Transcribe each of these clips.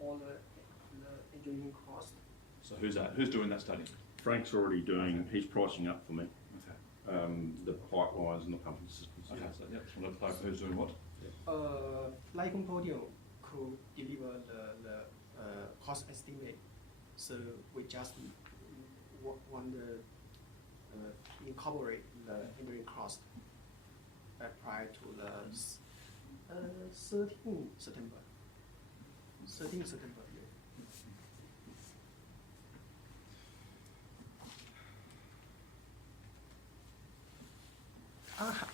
all the engineering cost. So who's that? Who's doing that study? Frank's already doing, he's pricing up for me, Okay. the pipelines and the pumping systems. Okay. So yeah, just want to clarify who's doing what. Light Podium could deliver the cost estimate, so we just want to incorporate the engineering cost prior to the 13 September. 13 September.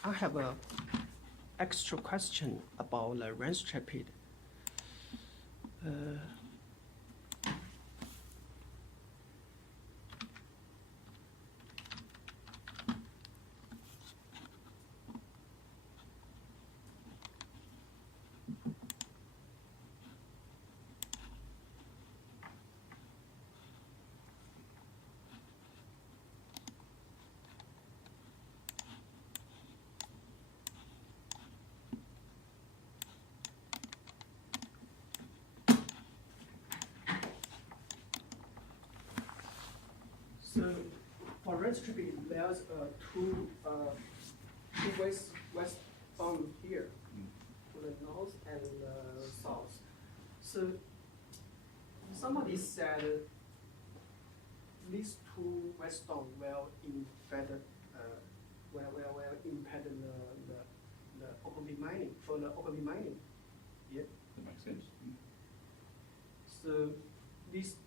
I have a extra question about the range trapeze. So for range trapeze, there's two westbound here, to the north and south. So somebody said these two westbound will impact the open pit mining for the open pit mining. Yeah. That makes sense.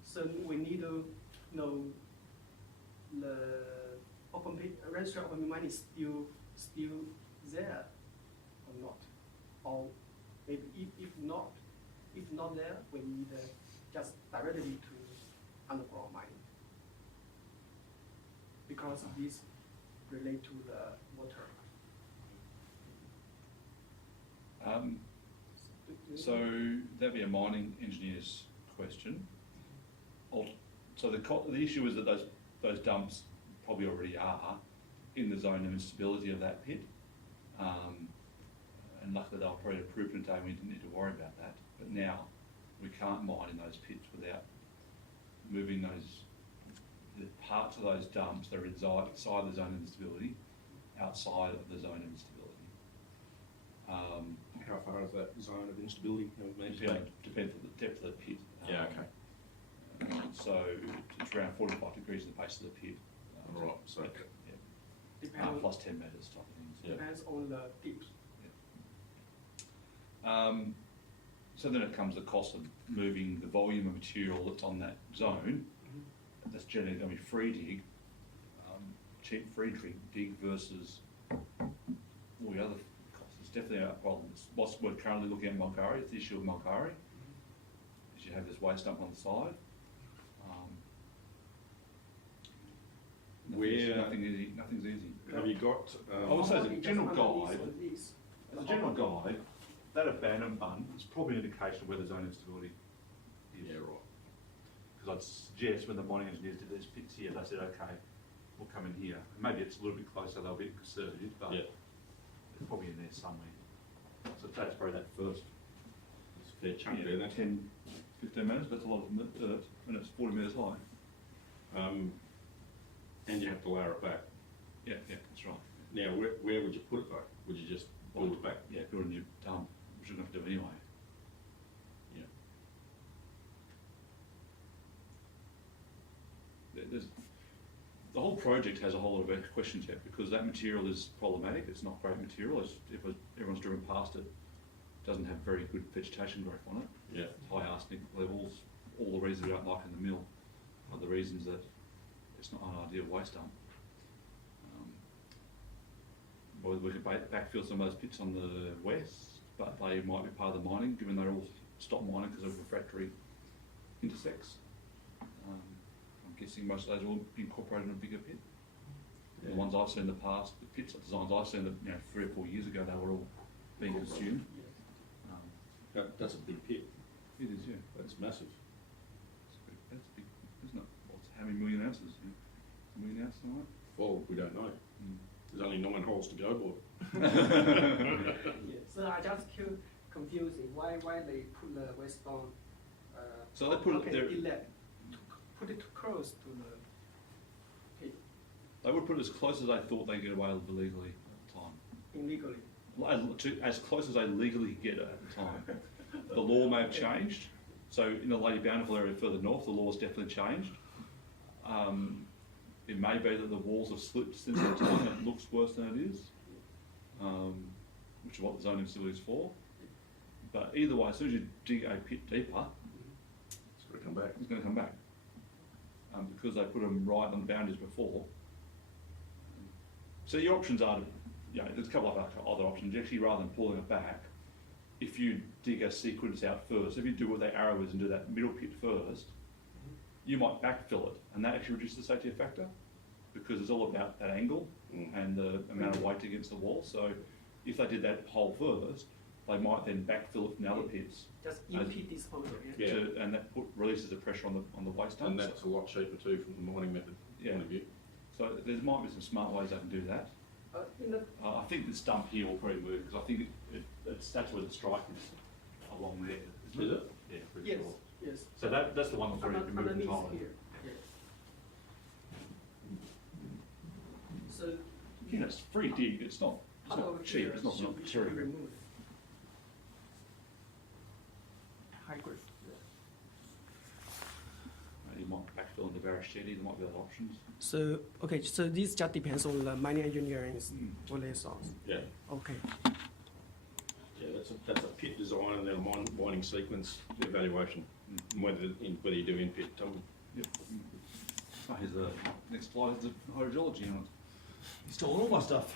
So we need to know the open pit register open pit mining is still there or not, or maybe if not there, we need just directly to underground mining because this relate to the water. So that'd be a mining engineer's question. So the issue is that those dumps probably already are in the zone of instability of that pit. And luckily they were probably approved today, we didn't need to worry about that. But now we can't mine in those pits without moving the parts of those dumps that are inside the zone of instability, outside of the zone of instability. How far is that zone of instability? Depends on the depth of the pit. Yeah, okay. So it's around 45 degrees at the base of the pit. Right, so. Depends, plus 10 metres type of things. Yeah. depends on the depth. So then it comes the cost of moving the volume of material that's on that zone. That's generally going to be free dig, cheap free dig versus all the other costs. It's definitely a problem. It's what we're currently looking at in Mulgari. It's the issue of Mulgari. Is you have this waste dump on the side. Nothing's easy. Have you got, I would say as a general Just guide, underneath as a general guide, that abandoned bun is probably an indication of where the zone of instability is. yeah, right. Because I'd suggest when the mining engineers did these pits here, they said, okay, we'll come in here. Maybe it's a little bit closer, they're a bit conservative, but Yeah. it's probably in there somewhere. So that's probably that first It's a fair chunk there, then. 10, 15 metres, that's a lot of dirt, and it's 40 metres high. And you have to lower it back. Yeah, that's right. Now, where would you put it though? Would you just build it back? Yeah, build a new dump, which you're going to have to do anyway. Yeah. The whole project has a whole lot of questions yet because that material is problematic. It's not great material. Everyone's driven past it. Doesn't have very good vegetation growth on it. Yeah. High arsenic levels. All the reasons we don't like in the mill are the reasons that it's not an ideal waste dump. Well, we could backfill some of those pits on the west, but they might be part of the mining, given they're all stopped mining because of refractory intersects. I'm guessing most of those will be incorporated in a bigger pit. Yeah. The ones I've seen in the past, the pits designs I've seen, that 3 or 4 years ago, they were all being consumed. That's a big pit. It is, yeah. That's massive. That's big, isn't it? How many million ounces? Yeah. A million ounces, all right? Well, we don't know. There's only 9 holes to go, boy. Yeah. So I just confusing. Why they put the westbound? So they put it there- Inlet, put it close to the pit They would put it as close as they thought they could get away with illegally at the time. illegally. As close as they legally could get it at the time. The law may have changed. So in the Lady Bountiful area further north, the law's definitely changed. It may be that the walls have slipped since that time. It looks worse than it is, which is what the zoning facility is for. But either way, as soon as you dig a pit deeper, It's got to come back. it's going to come back. Because they put them right on the boundaries before. So your options are, there's a couple of other options. Actually, rather than pulling it back, if you dig a sequence out first, if you do what the arrow is and do that middle pit first, you might backfill it, and that actually reduces the safety factor, because it's all about that angle and the amount of weight against the wall. So if they did that hole first, they might then backfill it from the other pits. Just in-pit disposal, yeah? Yeah. And that releases the pressure on the waste dump. And that's a lot cheaper too from the mining method Yeah. point of view. So there might be some smart ways they can do that. In the, I think this dump here will probably move, because I think that's where the strike is along there. isn't Is it? Yeah, pretty yes, sure. yes. So that's the one that's already been moved Underneath entirely. here, yeah. So. Again, it's free dig, it's not part of cheap, here it's not should be material. removed. High grade. You might backfill into Barrashetti, there might be other options. So, okay, so this just depends on the mining engineering's what they saw. Yeah. Okay. Yeah, that's a pit design and then a mining sequence evaluation, whether you do in-pit. Yep. Oh, here's the next slide, is the hydrogeology on it. He's stolen all my stuff.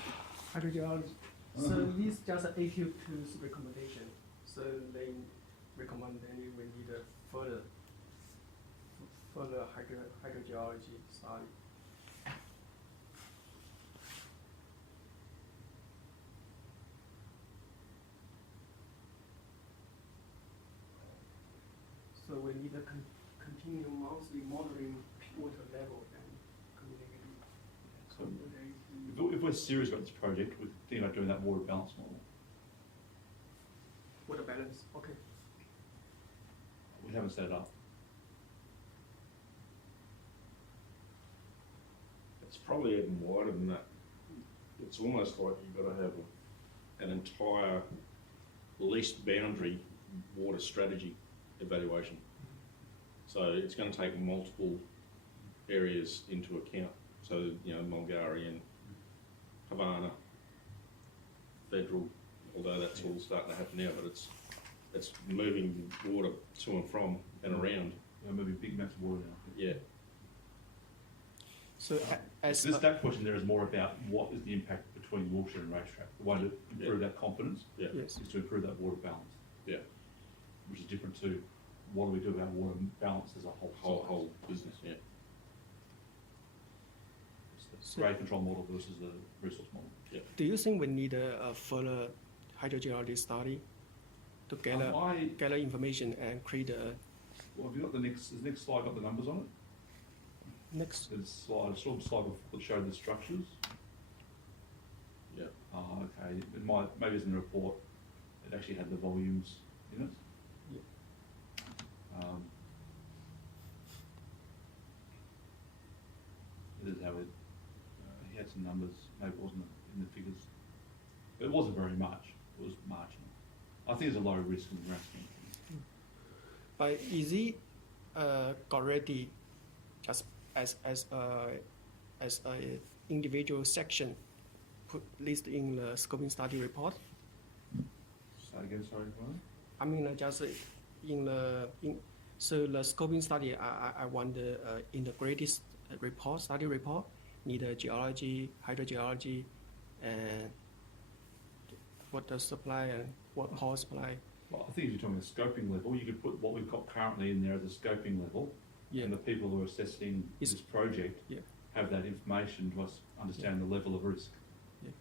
Hydrogeology. So this just AQ2's recommendation. So they recommend that we need a further hydrogeology study. So we need a continue monthly monitoring water level and communicating. If we're serious about this project, we're thinking about doing that water balance model. Water balance, okay. We haven't set it up. It's probably even wider than that. It's almost like you've got to have an entire least boundary water strategy evaluation. So it's going to take multiple areas into account. So, Mulgari and Havana, Federal, although that's all starting to happen now, but it's moving water to and from and around. We're moving big amounts of water now. Yeah. So That question there is more about what is the impact between Woolshed and Racetrack. The way to improve that confidence Yeah. yes. is to improve that water balance, Yeah. which is different to what do we do about water balance as a whole. Business. Yeah. It's the grade control model versus the resource model. Do you think we need a further hydrogeology study to gather information and create a Well, have you got the next slide got the numbers on it? next? There's a slide before that showed the structures. Yeah. Okay, maybe it's in the report, it actually had the volumes in it. Yeah. This is how he had some numbers, maybe it wasn't in the figures. It wasn't very much, it was marginal. I think it's a low risk in the grand scheme of things. But is it already as a individual section put listed in the scoping study report? Say again, sorry, Brian? I mean, just so the scoping study, I want the integrated study report, need a geology, hydrogeology, and water supply and power supply. Well, I think if you're talking the scoping level, you could put what we've got currently in there as a scoping level, and the people who are assessing this project have that information to understand the level of risk. Yeah.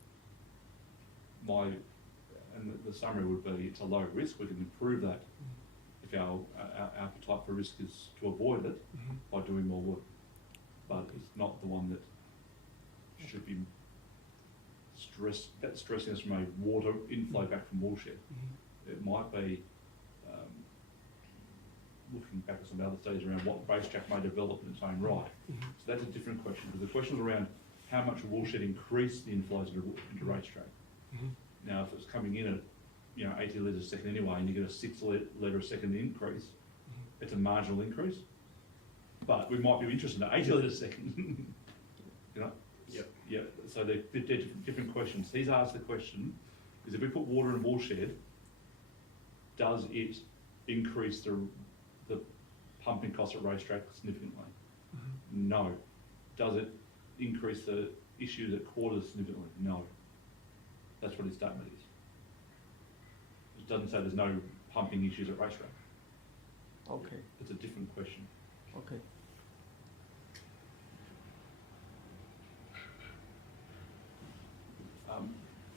The summary would be it's a low risk, we can improve that if our appetite for risk is to avoid it by doing more work. But it's not the one that should be stressing us from a water inflow back from Woolshed. It might be, looking back at some other studies around what racetrack may develop in its own right. So that's a different question, because the question was around how much will woolshed increase the inflows into racetrack. Now, if it's coming in at, 80 litres a second anyway, and you get a 6 litre a second increase, it's a marginal increase. But we might be interested in 80 litres a second. Yep. Yeah, so they're different questions. He's asked the question, is if we put water in woolshed, does it increase the pumping costs at racetrack significantly? No. Does it increase the issues at quarters significantly? No. That's what his statement is. It doesn't say there's no pumping issues at racetrack. Okay, It's a different question. okay.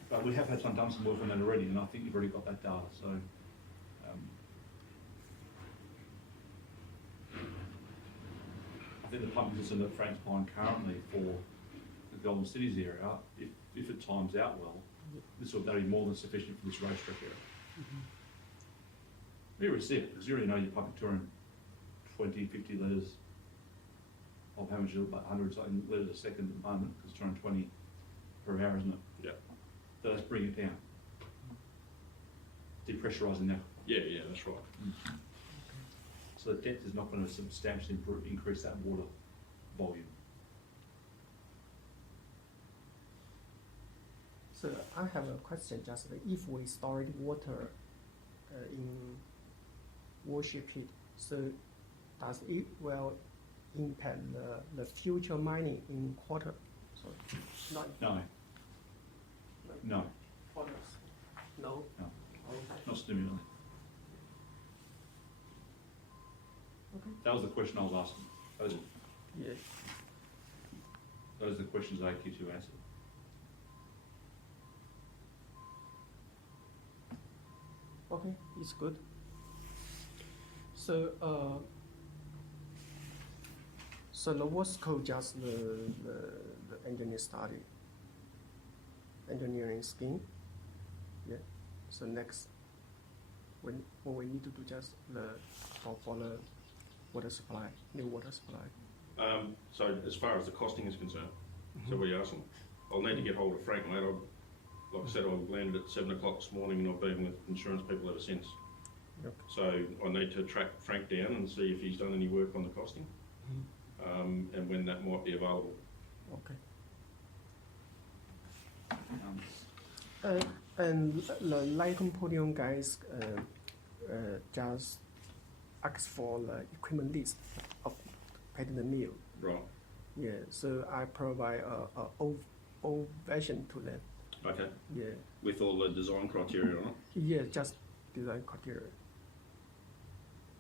But we have had done some work on that already, and I think you've already got that data, so. I think the pumping system that Frank's buying currently for the Golden Cities area, if it times out well, that'll be more than sufficient for this racetrack area. You already see it, because you already know you're pumping 220, 50 litres of how much, about 100 something litres a second at the moment, because it's 220 per hour, isn't it? Yeah. So let's bring it down. Depressurising now. Yeah, that's right. So the depth is not going to substantially increase that water volume. So I have a question, just if we store water in worship pit, so does it will impact the future mining in quarter? So not No, no, quarters. No. no, Okay. not stimulating. Okay. That was the question I was asking. Yeah. Those are the questions AQ2 answered. Okay, it's good. So so the what's called just the engineering scheme. Yeah. So next, when we need to do just for the water supply, new water supply. So as far as the costing is concerned, so what are you asking? I'll need to get hold of Frank, mate. Like I said, I landed at 7 o'clock this morning and I've been with insurance people ever since. Yep. So I need to track Frank down and see if he's done any work on the costing, and when that might be available. Okay. Um, And the Lycon Podium guys just ask for the equipment list of patent mill. Right. Yeah, so I provide a old version to them. Okay. Yeah, With all the design criteria on it. yeah, just design criteria.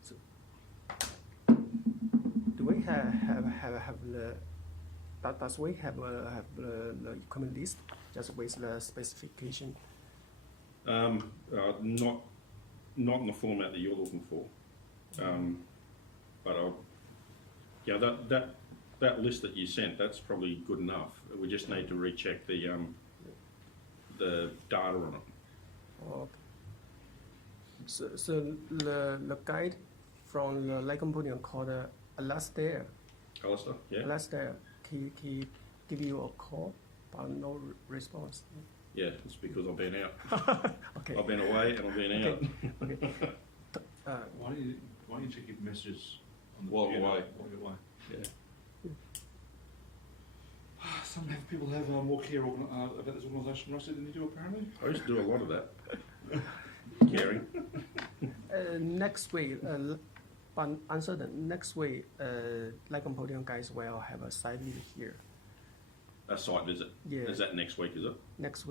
So, do we have the? Does we have the equipment list just with the specification? Not in the format that you're looking for. But that list that you sent, that's probably good enough. We just need to recheck the data on it. Okay. So the guide from the Lycon Podium called Alastair. Alistair, yeah? Alastair, he give you a call, but no response. Yeah, it's because I've been out. Okay. I've been away and I've been out. Okay. why don't you check your messages on the While computer away. While you're away. Yeah. Some people have more care about this organisation, Rossi, than you do apparently. I used to do a lot of that. Caring. Next week, but uncertain. Next week, Lycon Podium guys will have a site visit here. A site visit. Yeah. Is that next week, is it? Next week.